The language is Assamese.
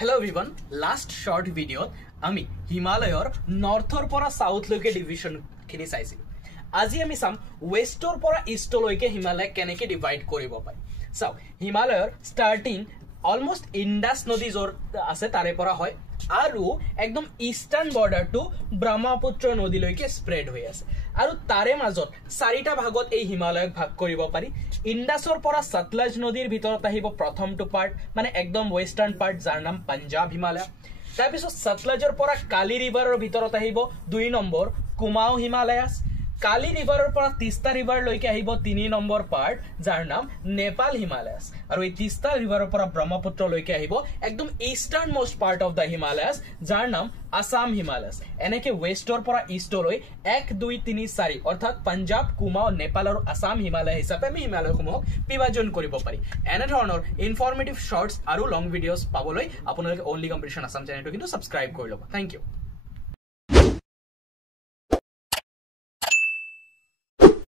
Hello everyone, last short video আমি হিমালয়ৰ নৰ্থৰ পৰা সাউথলৈকে ডিভিজন খিনি চাইছিলো। আজি আমি সাম ওয়েষ্টৰ পৰা ইষ্টলৈকে হিমালয় কেনেকৈ ডিভাইড কৰিব পাৰি। চাও হিমালয়ৰ স্টাৰ্টিং অলমোস্ট ইন্দাস নদী জৰ আছে তাৰে পৰা হয় আৰু একদম ইষ্টাৰ্ণ বৰ্ডাৰ টু ব্ৰহ্মপুত্ৰ নদীলৈকে স্প্ৰেড হৈ আছে আৰু তাৰে মাজত চাৰিটা ভাগত এই হিমালয়ক ভাগ কৰিব পাৰি। ইন্দাসৰ পৰা সতলজ নদীৰ ভিতৰত আহিব প্ৰথমটো পাৰ্ট মানে একদম ওয়েষ্টাৰ্ণ পাৰ্ট যাৰ নাম পাঞ্জাব হিমালয়। তাৰপিছত সতলজৰ পৰা কালি ৰিভাৰৰ ভিতৰত আহিব 2 নম্বৰ কুমাও হিমালয়াছ। কালি ৰিভাৰৰ পৰা তিস্তা ৰিভাৰলৈকে আহিব 3 নম্বৰ পাৰ্ট যাৰ নাম নেপাল হিমালয়াছ আৰু এই তিস্তা ৰিভাৰৰ পৰা ব্ৰহ্মপুত্ৰলৈকে আহিব একদম eastern most part of the Himalayas যাৰ নাম আসাম হিমালয়াছ। এনেকে ওয়েষ্টৰ পৰা ইষ্টলৈ 1 2 3 4 অৰ্থাৎ পাঞ্জাব কুমাও নেপাল আৰু আসাম হিমালয় হিচাপে আমি হিমালয়সমূহক বিভাজন কৰিব পাৰি। এনে ধৰণৰ ইনফৰমেটিভ শৰ্টস আৰু লং ভিডিঅ'ছ পাবলৈ আপোনালোকে অনলি কম্পিটিশন আসাম চেনেলটো কিন্তু সাবস্ক্ৰাইব কৰি ল'ব। Thank U.